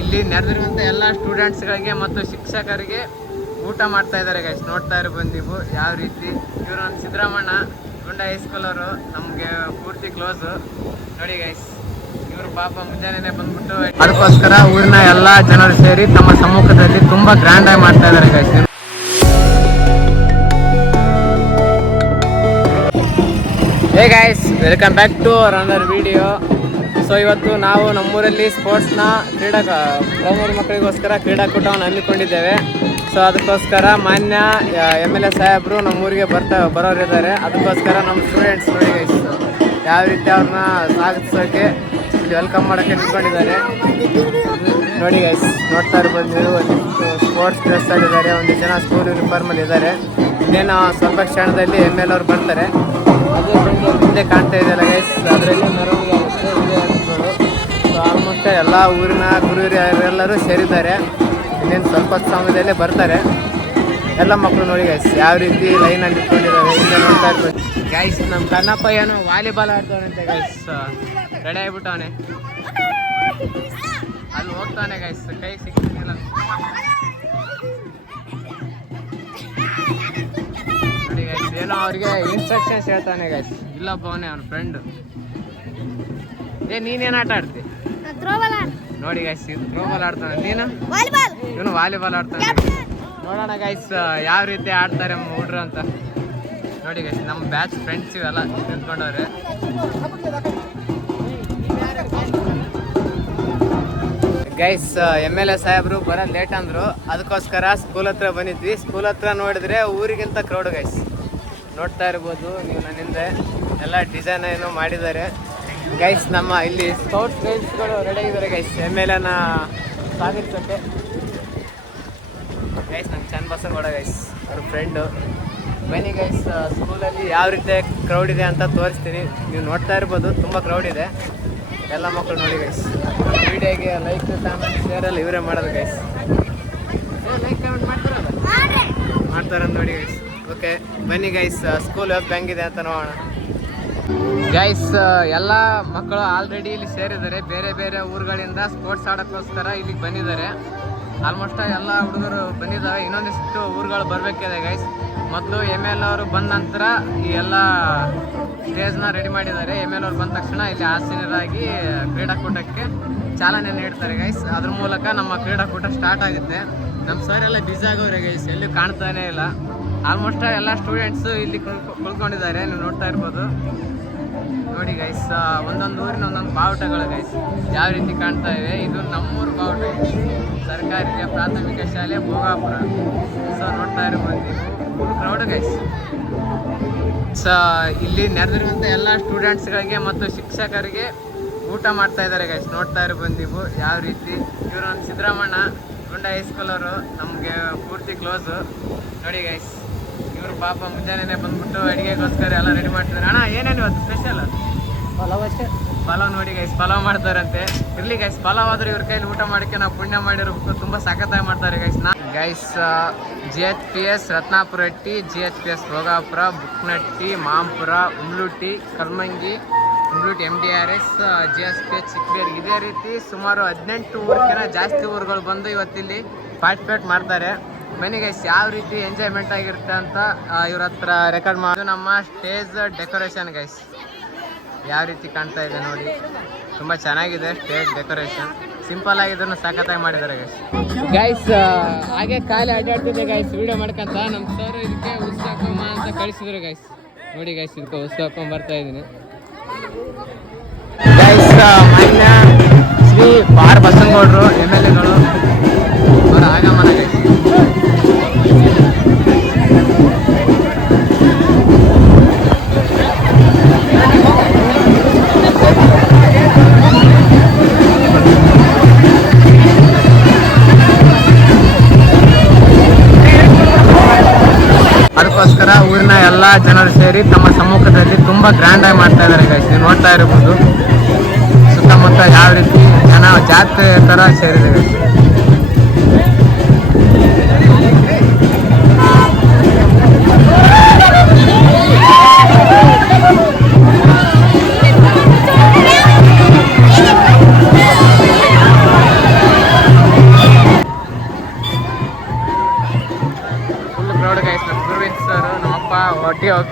ಇಲ್ಲಿ ನೆರೆದಿರುವಂತ ಎಲ್ಲ ಸ್ಟೂಡೆಂಟ್ಸ್ಗಳಿಗೆ ಮತ್ತು ಶಿಕ್ಷಕರಿಗೆ ಊಟ ಮಾಡ್ತಾ ಇದ್ದಾರೆ ಗೈಸ್. ನೋಡ್ತಾ ಇರ್ಬೋದು ನೀವು ಯಾವ ರೀತಿ. ಇವರು ನನ್ನ ಸಿದ್ದರಾಮಣ್ಣ ಗುಂಡ ಹೈಸ್ಕೂಲ್ ಅವರು, ನಮಗೆ ಪೂರ್ತಿ ಕ್ಲೋಸು. ನೋಡಿ ಗೈಸ್, ಇವರು ಪಾಪ ಮುಂಜಾನೆ ಬಂದ್ಬಿಟ್ಟು ಅದಕ್ಕೋಸ್ಕರ ಊರಿನ ಎಲ್ಲ ಜನರು ಸೇರಿ ತಮ್ಮ ಸಮ್ಮುಖದಲ್ಲಿ ತುಂಬಾ ಗ್ರ್ಯಾಂಡ್ ಆಗಿ ಮಾಡ್ತಾ ಇದ್ದಾರೆ guys. Hey guys, welcome back to our another video. So ಇವತ್ತು ನಾವು ನಮ್ಮೂರಲ್ಲಿ ಸ್ಪೋರ್ಟ್ಸ್ನ ಪ್ರೈಮರಿ ಮಕ್ಕಳಿಗೋಸ್ಕರ ಕ್ರೀಡಾಕೂಟವನ್ನು ಹಮ್ಮಿಕೊಂಡಿದ್ದೇವೆ. ಸೊ ಅದಕ್ಕೋಸ್ಕರ ಮಾನ್ಯ MLA ಸಾಹೇಬರು ನಮ್ಮೂರಿಗೆ ಬರೋರಿದ್ದಾರೆ. ಅದಕ್ಕೋಸ್ಕರ ನಮ್ಮ ಸ್ಟೂಡೆಂಟ್ಸ್ ನೋಡಿ ಗೈಸ್ ಯಾವ ರೀತಿ ಅವ್ರನ್ನ ಸ್ವಾಗತಿಸೋಕೆ ವೆಲ್ಕಮ್ ಮಾಡೋಕ್ಕೆ ನಿಂತ್ಕೊಂಡಿದ್ದಾರೆ. ನೋಡಿ ಗೈಸ್, ನೋಡ್ತಾ ಇರ್ಬೋದು ನೀವು. ಒಂದಿಷ್ಟು ಸ್ಪೋರ್ಟ್ಸ್ ಡ್ರೆಸ್ ಆಗಿದ್ದಾರೆ, ಒಂದಿಷ್ಟು ಜನ ಸ್ಕೂಲ್ ಯೂನಿಫಾರ್ಮಲ್ಲಿ ಇದ್ದಾರೆ. ಇನ್ನೇನು ಸ್ವಲ್ಪ ಕ್ಷಣದಲ್ಲಿ MLA ಅವ್ರು ಬರ್ತಾರೆ. ಅದೇ ಮುಂದೆ ಕಾಣ್ತಾ ಇದೆಯಲ್ಲ ಗೈಸ್, ಅದರಲ್ಲಿ ಮೆರವಣಿಗೆ ಆಗುತ್ತೆ. ಇದೇ ಅನ್ಸ್ಬೋದು. ಸೊ ಆಲ್ಮೋಸ್ಟ್ ಎಲ್ಲ ಊರಿನ ಗುರುಹಿರಿಯರೆಲ್ಲರೂ ಸೇರಿದ್ದಾರೆ. ಇನ್ನೇನು ಸ್ವಲ್ಪ ಸಮಯದಲ್ಲೇ ಬರ್ತಾರೆ. ಎಲ್ಲ ಮಕ್ಕಳು ನೋಡಿ ಗೈಸ್ ಯಾವ ರೀತಿ ಲೈನಲ್ಲಿ ನಿಂತ್ಕೊಂಡಿದ್ದಾರೆ. ಹಿಂದೆ ನೋಡ್ತಾ ಇರ್ಬೋದು ಗೈಸ್. ನಮ್ಮ ಕಣ್ಣಪ್ಪ ಏನು ವಾಲಿಬಾಲ್ ಆಡ್ತಾವನಂತೆ ಗೈಸ್. ರೆಡಿ ಆಗಿಬಿಟ್ಟವನೆ, ಅಲ್ಲಿ ಹೋಗ್ತಾನೆ ಗೈಸ್, ಕೈ ಸಿಕ್ಕಿಲ್ಲ. ನೋಡಿ ಗೈಸ್, ಏನೋ ಅವ್ರಿಗೆ ಇನ್ಸ್ಟ್ರಕ್ಷನ್ಸ್ ಹೇಳ್ತಾನೆ ಗೈಸ್. ಇಲ್ಲಪ್ಪ ಅವನೇ ಅವ್ನ ಫ್ರೆಂಡ್. ನೀನೇನು ಆಟ ಆಡ್ತಿ? ನೋಡಿ ಗೈಸ್, ಥ್ರೋಬಾಲ್ ಆಡ್ತಾನೆ. ನೀನು? ಇವನು ವಾಲಿಬಾಲ್ ಆಡ್ತಾನೆ. ನೋಡೋಣ ಗೈಸ್ ಯಾವ ರೀತಿ ಆಡ್ತಾರೆ ಹುಡ್ರು ಅಂತ. ನೋಡಿ ಗೈಸ್, ನಮ್ಮ ಬ್ಯಾಚ್ ಫ್ರೆಂಡ್ಸ್ ಇವೆಲ್ಲ ನಿಂತ್ಕೊಂಡವ್ರೆ. ಗೈಸ್, MLA ಸಾಹೇಬರು ಬರೋದು ಲೇಟ್ ಅಂದರು. ಅದಕ್ಕೋಸ್ಕರ ಸ್ಕೂಲ್ ಹತ್ರ ಬಂದಿದ್ವಿ. ಸ್ಕೂಲ್ ಹತ್ರ ನೋಡಿದ್ರೆ ಊರಿಗಿಂತ ಕ್ರೌಡ್ ಗೈಸ್. ನೋಡ್ತಾ ಇರ್ಬೋದು ನೀವು ನನ್ನಿಂದ ಎಲ್ಲ ಡಿಸೈನ್ ಏನೋ ಮಾಡಿದ್ದಾರೆ ಗೈಸ್. ನಮ್ಮ ಇಲ್ಲಿ ಸ್ಕೌಟ್ಸ್ ಗೈಡ್ಸ್ಗಳು ರೆಡಿ ಆಗಿದ್ದಾರೆ ಗೈಸ್ MLAನ ಸ್ವಾಗತಿಸೋಕ್ಕೆ. ಗೈಸ್ ನಮ್ಮ ಚನ್ನಬಸಗೌಡ ಗೈಸ್ ಅವ್ರ ಫ್ರೆಂಡು. ಬನ್ನಿ ಗೈಸ್, ಸ್ಕೂಲಲ್ಲಿ ಯಾವ ರೀತಿ ಕ್ರೌಡ್ ಇದೆ ಅಂತ ತೋರಿಸ್ತೀನಿ. ನೀವು ನೋಡ್ತಾ ಇರ್ಬೋದು, ತುಂಬ ಕ್ರೌಡ್ ಇದೆ. ಎಲ್ಲ ಮಕ್ಕಳು ನೋಡಿ ಗೈಸ್. ವಿಡಿಯೋಗೆ ಲೈಕ್ ಕಾಮೆಂಟ್ ಶೇರೆಲ್ಲ ಇವರೇ ಮಾಡೋದು ಗೈಸ್. ಲೈಕ್ ಕಾಮೆಂಟ್ ಮಾಡ್ತಾರಂತ ನೋಡಿ ಗೈಸ್. ಓಕೆ ಬನ್ನಿ ಗೈಸ್, ಸ್ಕೂಲ್ ಹೆಂಗಿದೆ ಅಂತ ನೋಡೋಣ. ಗೈಸ್, ಎಲ್ಲ ಮಕ್ಕಳು ಆಲ್ರೆಡಿ ಇಲ್ಲಿ ಸೇರಿದ್ದಾರೆ. ಬೇರೆ ಬೇರೆ ಊರುಗಳಿಂದ ಸ್ಪೋರ್ಟ್ಸ್ ಆಡೋಕ್ಕೋಸ್ಕರ ಇಲ್ಲಿಗೆ ಬಂದಿದ್ದಾರೆ. ಆಲ್ಮೋಸ್ಟ್ ಎಲ್ಲ ಹುಡುಗರು ಬಂದಿದ್ದಾವೆ. ಇನ್ನೊಂದಿಷ್ಟು ಊರುಗಳು ಬರಬೇಕಿದೆ ಗೈಸ್. ಮೊದಲು MLA ಅವರು ಬಂದ ನಂತರ ಈ ಎಲ್ಲ ಸ್ಟೇಜ್ನ ರೆಡಿ ಮಾಡಿದ್ದಾರೆ. MLA ಅವ್ರು ಬಂದ ತಕ್ಷಣ ಇಲ್ಲಿ ಆಸೀನರಾಗಿ ಕ್ರೀಡಾಕೂಟಕ್ಕೆ ಚಾಲನೆ ನೀಡ್ತಾರೆ ಗೈಸ್. ಅದ್ರ ಮೂಲಕ ನಮ್ಮ ಕ್ರೀಡಾಕೂಟ ಸ್ಟಾರ್ಟ್ ಆಗುತ್ತೆ. ನಮ್ಮ ಸರ್ ಎಲ್ಲ ಬ್ಯುಸಿ ಆಗೋರೆ ಗೈಸ್, ಎಲ್ಲೂ ಕಾಣ್ತಾನೇ ಇಲ್ಲ. ಆಲ್ಮೋಸ್ಟ್ ಎಲ್ಲ ಸ್ಟೂಡೆಂಟ್ಸು ಇಲ್ಲಿ ಕುಳ್ಕೊಂಡಿದ್ದಾರೆ. ನೀವು ನೋಡ್ತಾ ಇರ್ಬೋದು. ನೋಡಿ ಗೈಸ್, ಒಂದೊಂದು ಊರಿನ ಒಂದೊಂದು ಬಾವುಟಗಳು ಗೈಸ್ ಯಾವ ರೀತಿ ಕಾಣ್ತಾ ಇವೆ. ಇದು ನಮ್ಮೂರು ಬಾವುಟ, ಸರ್ಕಾರಿ ಹಿರಿಯ ಪ್ರಾಥಮಿಕ ಶಾಲೆ ಭೋಗಾಪುರ. ಸೊ ನೋಡ್ತಾ ಇರ್ಬೋದು ನೀವು, ಫುಲ್ ಕ್ರೌಡ್ ಗೈಸ್. ಸೊ ಇಲ್ಲಿ ನೆರೆದಿರುವಂಥ ಎಲ್ಲ ಸ್ಟೂಡೆಂಟ್ಸ್ಗಳಿಗೆ ಮತ್ತು ಶಿಕ್ಷಕರಿಗೆ ಊಟ ಮಾಡ್ತಾ ಇದ್ದಾರೆ ಗೈಸ್. ನೋಡ್ತಾ ಇರ್ಬೋದು ನೀವು ಯಾವ ರೀತಿ. ಇವರು ನನ್ನ ಸಿದ್ದರಾಮಣ್ಣ ಗುಂಡ ಹೈಸ್ಕೂಲ್ ಅವರು, ನಮಗೆ ಪೂರ್ತಿ ಕ್ಲೋಸು. ನೋಡಿ ಗೈಸ್, ಇವರು ಪಾಪ ಮುಂಜಾನೆ ಬಂದ್ಬಿಟ್ಟು ಅಡುಗೆಗೋಸ್ಕರ ಎಲ್ಲ ರೆಡಿ ಮಾಡ್ತಿದ್ದಾರೆ. ಅಣ್ಣ ಏನೇನು ಇವತ್ತು ಸ್ಪೆಷಲ್? ಪಲಾವ್ ಅಷ್ಟೇ. ಪಲಾವ್ ನೋಡಿ ಗೈಸ್, ಪಲಾವ್ ಮಾಡ್ತಾರಂತೆ. ಇರ್ಲಿ ಗೈಸ್, ಪಲಾವ್ ಆದ್ರೆ ಇವ್ರ ಕೈಲಿ ಊಟ ಮಾಡೋಕ್ಕೆ ನಾವು ಪುಣ್ಯ ಮಾಡಿರ್ಬೇಕು. ತುಂಬ ಸಖತ್ತಾಗಿ ಮಾಡ್ತಾರೆ guys. Guys, GHPS ರತ್ನಾಪುರಟ್ಟಿ, GHPS Bhogapura, ಬುಕ್ನಟ್ಟಿ, ಮಾಂಪುರ, ಉಮ್ಲುಟ್ಟಿ, ಕಲ್ಮಂಗಿ, ಉಮ್ಲುಟ್ಟಿ MDRS, GHPS ಚಿಕ್ಕಬೇರ್, ಇದೇ ರೀತಿ ಸುಮಾರು 18 ಊರಿಗಿಂತ ಜಾಸ್ತಿ ಊರುಗಳು ಬಂದು ಇವತ್ತಿಲ್ಲಿ ಪಾರ್ಟಿಸಿಪೇಟ್ ಮಾಡ್ತಾರೆ. ಬನ್ನಿ ಗೈಸ್, ಯಾವ ರೀತಿ ಎಂಜಾಯ್ಮೆಂಟ್ ಆಗಿರುತ್ತೆ ಅಂತ ಇವ್ರ ಹತ್ರ ರೆಕಾರ್ಡ್ ಮಾಡಿ. ನಮ್ಮ ಸ್ಟೇಜ್ ಡೆಕೋರೇಷನ್ ಗೈಸ್ ಯಾವ ರೀತಿ ಕಾಣ್ತಾ ಇದೆ ನೋಡಿ. ತುಂಬ ಚೆನ್ನಾಗಿದೆ ಸ್ಟೇಜ್ ಡೆಕೋರೇಷನ್. ಸಿಂಪಲ್ ಆಗಿದ್ದನ್ನು ಸಖತ್ತಾಗಿ ಮಾಡಿದ್ದಾರೆ ಗೈಸ್. ಗೈಸ್ ಹಾಗೆ ಖಾಲಿ ಅಡ್ಡಾಡ್ತಿದ್ದೆ ಗೈಸ್ ವಿಡಿಯೋ ಮಾಡ್ಕೊಂತ. ನಮ್ಮ ಸರ್ ಇದಕ್ಕೆ ಉಸ್ಕಾಕೊಂಬ ಅಂತ ಕಳಿಸಿದ್ರು ಗೈಸ್. ನೋಡಿ ಗೈಸ್, ಇದಕ್ಕೆ ಉಸ್ಕಾಕೊಂಡ್ ಬರ್ತಾ ಇದ್ದೀನಿ ಗೈಸ್. ಮಾನ್ಯ ಶ್ರೀ ಬಾರ್ ಬಸನಗೌಡರು MLAಗಳು ಅವರ ಆಗಮನ ಗೈಸ್. ಅದಕ್ಕೋಸ್ಕರ ಊರಿನ ಎಲ್ಲ ಜನರು ಸೇರಿ ತಮ್ಮ ಸಮ್ಮುಖದಲ್ಲಿ ತುಂಬ ಗ್ರ್ಯಾಂಡ್ ಆಗಿ ಮಾಡ್ತಾ ಇದ್ದಾರೆ ಗೈಸ್. ನೀವು ನೋಡ್ತಾ ಇರಬಹುದು ಸುತ್ತಮುತ್ತ ಯಾವ ರೀತಿ ಜನ ಜಾತ್ರೆ ಥರ ಸೇರಿದೆ ಗೈಸ್.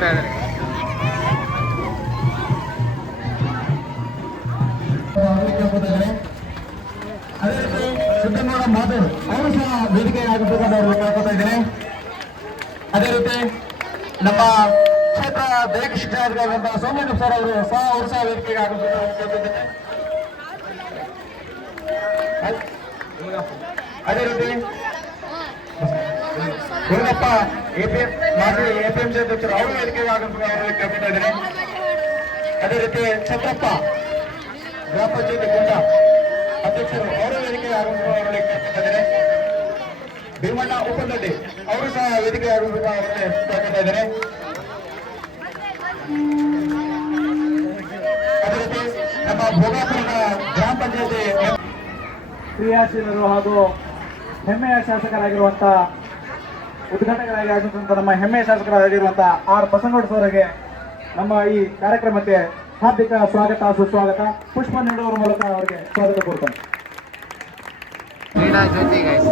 ಹೋಗ್ತಾ ಇದ್ದಾರೆ. ಅವರು ಸಹ ವೇದಿಕೆ ಕೇಳ್ಕೊತಾ ಇದ್ದಾರೆ. ಅದೇ ರೀತಿ ನಮ್ಮ ಕ್ಷೇತ್ರ ದೈಹಿಕ ಶಿಕ್ಷಣಾಧಿಕಾರಿಗಳಂತಹ ಸೋಮಣ್ಣ ಸರ್ ಅವರು ಸಹ ವೇದಿಕೆಗೆ ಕೇಳ್ಕೊತಿದ್ದಾರೆ. ಅದೇ ರೀತಿ ಗುರುಗಪ್ಪ ಮಾಜಿ ಎಪಿಎಂಸಿ ಅಧ್ಯಕ್ಷರು ಅವರು ವೇದಿಕೆಗೆ ಕೇಳ್ಕೊತಾ ಇದ್ದಾರೆ. ಅದೇ ರೀತಿ ಛತ್ರಪ್ಪ ಗ್ರಾಮ ಪಂಚಾಯತಿ ಗುಂಡ ಅಧ್ಯಕ್ಷರು ಅವರು ವೇದಿಕೆಗೆ ಕೇಳ್ಕೊತಾ ಇದ್ದಾರೆ. ಭೀಮಣ್ಣ ಉಪನದಿ ಅವರು ಸಹ ವೇದಿಕೆ ಕೇಳ್ಕೊತಾ ಇದ್ದಾರೆ. ಅದೇ ರೀತಿ ನಮ್ಮ ಭೋಗಾಪುರದ ಗ್ರಾಮ ಪಂಚಾಯತಿ ಕ್ರಿಯಾಶೀಲರು ಹಾಗೂ ಹೆಮ್ಮೆಯ ಶಾಸಕರಾಗಿರುವಂತಹ ಉದ್ಘಾಟಕರಾಗಿರುವಂತಹ ನಮ್ಮ ಹೆಮ್ಮೆಯ ಶಾಸಕರಾಗಿರುವಂತಹ ಆರ್ ಬಸನಗೌಡ ಅವರಿಗೆ ನಮ್ಮ ಈ ಕಾರ್ಯಕ್ರಮಕ್ಕೆ ಹಾರ್ದಿಕ ಸ್ವಾಗತ ಸುಸ್ವಾಗತ. ಪುಷ್ಪ ನೀಡುವ ಮೂಲಕ ಅವರಿಗೆ ಸ್ವಾಗತ ಕೋರ್ತೇನೆ. ಕ್ರೀಡಾ ಜ್ಯೋತಿ ಗೈಸ್,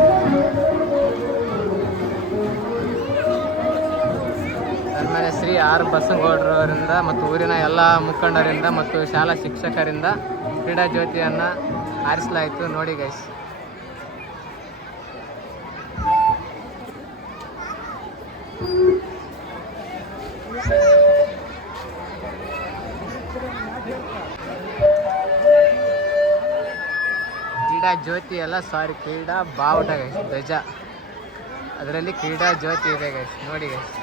ಸನ್ಮಾನ್ಯ ಶ್ರೀ ಆರ್ ಬಸನಗೌಡರವರಿಂದ ಮತ್ತು ಊರಿನ ಎಲ್ಲ ಮುಖಂಡರಿಂದ ಮತ್ತು ಶಾಲಾ ಶಿಕ್ಷಕರಿಂದ ಕ್ರೀಡಾ ಜ್ಯೋತಿಯನ್ನು ಆರಿಸಲಾಯಿತು. ನೋಡಿ ಗೈಸ್, ಕ್ರೀಡಾ ಜ್ಯೋತಿ ಅಲ್ಲ, ಸಾರಿ, ಕ್ರೀಡಾ ಬಾವುಟ ಗೈಸ್, ಧ್ವಜ, ಅದರಲ್ಲಿ ಕ್ರೀಡಾ ಜ್ಯೋತಿ ಇದೆ ಗೈಸ್. ನೋಡಿ ಗೈಸ್,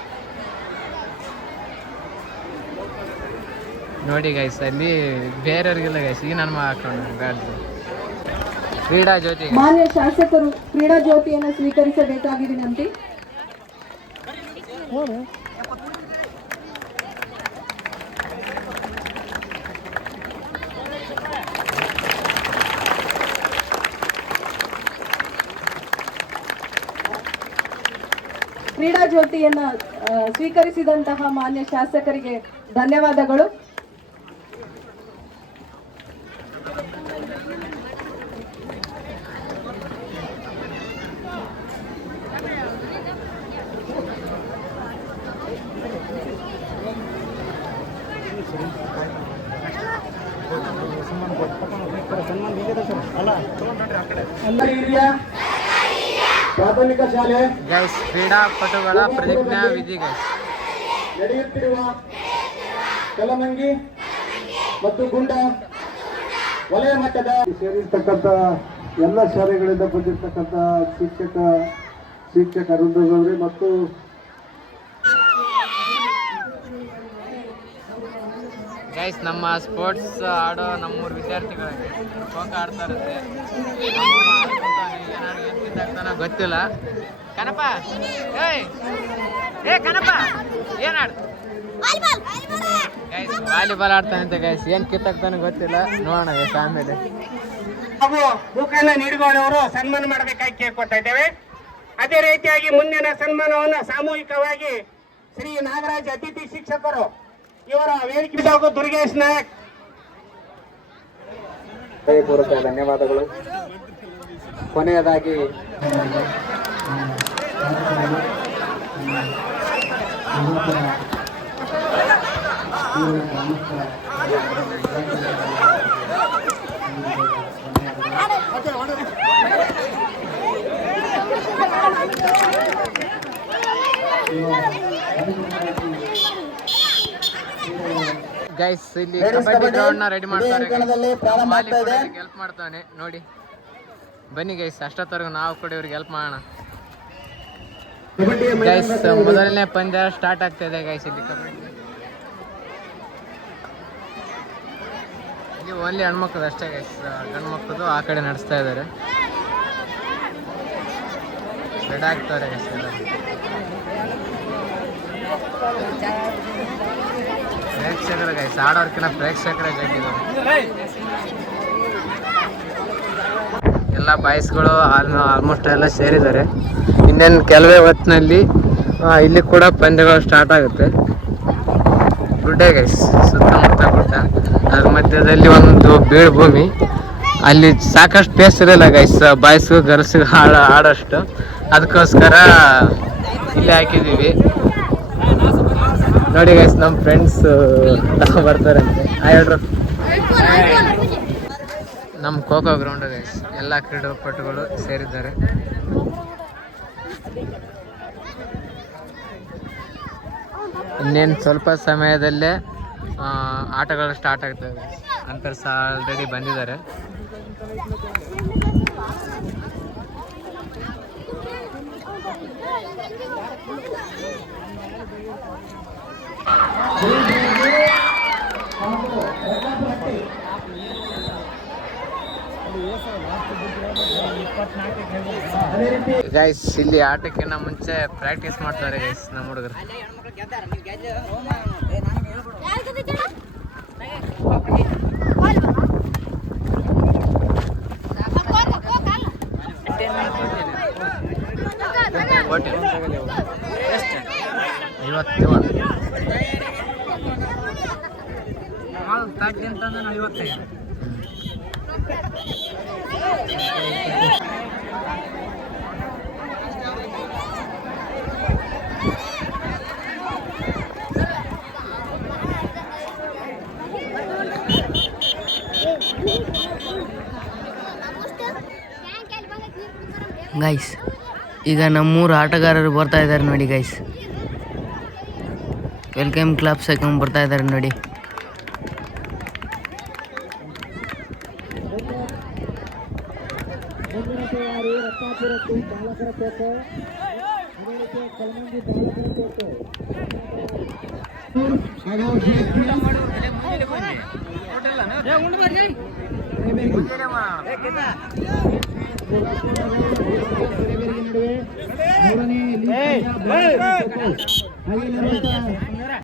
ನೋಡಿ ಗೈಸ್, ಅಲ್ಲಿ ಬೇರೆಯವ್ರಿಗೆಲ್ಲ ಗೈಸ್, ಈ ನನ್ನ ಹಾಕೊಂಡು ಬ್ಯಾಡ್ದು ಕ್ರೀಡಾ ಜ್ಯೋತಿ. ಮಾನ್ಯ ಶಾಸಕರು ಕ್ರೀಡಾ ಜ್ಯೋತಿಯನ್ನು ಸ್ವೀಕರಿಸಬೇಕಾಗಿ ವಿನಂತಿ. ಕ್ರೀಡಾ ಜ್ಯೋತಿಯನ್ನು ಸ್ವೀಕರಿಸಿದಂತಹ ಮಾನ್ಯ ಶಾಸಕರಿಗೆ ಧನ್ಯವಾದಗಳು. ಪ್ರಾಥಮಿಕ ಶಾಲೆ ಗೈಸ್, ಕ್ರೀಡಾಪಟುಗಳ ಪ್ರತಿಜ್ಞಾ ವಿಧಿ ಗೈಸ್. ನಡೆಯುತ್ತಿರುವ ಕಲಮಂಗಿ ಮತ್ತು ಗುಂಡ ವಲಯ ಮಟ್ಟದ ಸೇರಿರ್ತಕ್ಕಂಥ ಎಲ್ಲ ಶಾಲೆಗಳಿಂದ ಬಂದಿರತಕ್ಕಂಥ ಶಿಕ್ಷಕ ವೃಂದದವರೇ ಮತ್ತು ಗೈಸ್, ನಮ್ಮ ಸ್ಪೋರ್ಟ್ಸ್ ಆಡೋ ನಮ್ಮೂರು ವಿದ್ಯಾರ್ಥಿಗಳಿಗೆ ಖೋಖೋ ಆಡ್ತಾ ಇರುತ್ತೆ. ಏನಾಗ್ತಾನೋ ಗೊತ್ತಿಲ್ಲ. ಕನಪ, ಏ ಕನಪ, ಏನ್ ಆಡ್ ಗೈಸ್? ವಾಲಿಬಾಲ್ ಆಡ್ತಾನಂತೆ ಗೈಸ್, ಏನ್ ಕಿತ್ತಾಗ್ತಾನೆ ಗೊತ್ತಿಲ್ಲ. ನೋಡೋಣ ಗೈಸ್ ಆಮೇಲೆ. ಹಾಗೂ ಹೂಕನ್ನ ನೀಡುವವರು ಸನ್ಮಾನ ಮಾಡಬೇಕಾಗಿ ಕೇಳ್ಕೊತಾ ಇದ್ದೇವೆ. ಅದೇ ರೀತಿಯಾಗಿ ಮುಂದಿನ ಸನ್ಮಾನವನ್ನು ಸಾಮೂಹಿಕವಾಗಿ ಶ್ರೀ ನಾಗರಾಜ್ ಅತಿಥಿ ಶಿಕ್ಷಕರು ಇವರ ವೇದಿಕೆ ಹಾಗೂ ದುರ್ಗೇಶ್ ನಾಯಕ್ ಪೂರ್ವಕ ಧನ್ಯವಾದಗಳು. ಕೊನೆಯದಾಗಿ ಗೈಸ್, ಇಲ್ಲಿ ಕಬಡ್ಡಿ ಗ್ರೌಂಡ್ ನ ರೆಡಿ ಮಾಡ್ತಾರೆ. ಹೆಲ್ಪ್ ಮಾಡ್ತಾನೆ ನೋಡಿ, ಬನ್ನಿ ಗೈಸ್, ಅಷ್ಟೊತ್ತವರೆಗೂ ನಾವು ಕೂಡ ಇವ್ರಿಗೆ ಹೆಲ್ಪ್ ಮಾಡೋಣ. ಗೈಸ್, ಮೊದಲನೇ ಪಂದ್ಯ ಸ್ಟಾರ್ಟ್ ಆಗ್ತಾ ಇದೆ ಗೈಸ್. ಇಲ್ಲಿ ಕಬಡ್ಡಿ ಇಲ್ಲಿ ಓನ್ಲಿ ಹೆಣ್ಮಕ್ಳದು ಅಷ್ಟೇ ಗೈಸ್, ಗಂಡು ಮಕ್ಕಳದು ಆ ಕಡೆ ನಡೆಸ್ತಾ ಇದ್ದಾರೆ. ರೆಡಿ ಆಗ್ತಾರೆ ಗೈಸ್ ಎಲ್ಲ. ಪ್ರೇಕ್ಷಕರ ಗೈಸ್, ಆಡೋರ್ಕಿನ್ನ ಪ್ರೇಕ್ಷಕರೇ ಜಗ್ಗಿದ್ದಾರೆ. ಎಲ್ಲ ಬಾಯ್ಸ್ಗಳು ಆಲ್ಮೋಸ್ಟ್ ಎಲ್ಲ ಸೇರಿದ್ದಾರೆ. ಇನ್ನೇನು ಕೆಲವೇ ಹೊತ್ತಿನಲ್ಲಿ ಇಲ್ಲಿ ಕೂಡ ಪಂದ್ಯಗಳು ಸ್ಟಾರ್ಟ್ ಆಗುತ್ತೆ. ಗುಡ್ಡೆ ಗೈಸ್, ಸುತ್ತಮುತ್ತ ಗುಡ್ಡ, ಅದ್ರ ಮಧ್ಯದಲ್ಲಿ ಒಂದು ಬೀಳು ಭೂಮಿ. ಅಲ್ಲಿ ಸಾಕಷ್ಟು ಪ್ಲೇಸ್ ಇರಲ್ಲ ಗೈಸ್, ಬಾಯ್ಸ್ಗೂ ಗರ್ಲ್ಸ್ಗೂ ಆಡೋಷ್ಟು. ಅದಕ್ಕೋಸ್ಕರ ಇಲ್ಲಿ ಹಾಕಿದ್ದೀವಿ. ನೋಡಿ ಗೈಸ್ ನಮ್ಮ ಫ್ರೆಂಡ್ಸ್ ಬರ್ತಾರಂತೆ ಹೇಳ್ರು. ನಮ್ಮ ಖೋಖೋ ಗ್ರೌಂಡ್ ಗೈಸ್ ಎಲ್ಲ ಕ್ರೀಡಾಪಟುಗಳು ಸೇರಿದ್ದಾರೆ. ಇನ್ನೇನು ಸ್ವಲ್ಪ ಸಮಯದಲ್ಲೇ ಆಟಗಳು ಸ್ಟಾರ್ಟ್ ಆಗ್ತವೆ. ಅಂತರ್ಸ ಆಲ್ರೆಡಿ ಬಂದಿದ್ದಾರೆ. ಗೈಸ್ ಇಲ್ಲಿ ಆಟಕ್ಕಿಂತ ಮುಂಚೆ ಪ್ರಾಕ್ಟೀಸ್ ಮಾಡ್ತಾರೆ ಗೈಸ್ ನಮ್ಮ ಹುಡುಗರು. ಗೈಸ್ ಈಗ ನಮ್ಮೂರು ಆಟಗಾರರು ಬರ್ತಾ ಇದ್ದಾರೆ ನೋಡಿ ಗೈಸ್. ವೆಲ್ಕಮ್ ಕ್ಲಬ್ ಹಾಕೊಂಡು ಬರ್ತಾ ಇದ್ದಾರೆ ನೋಡಿ.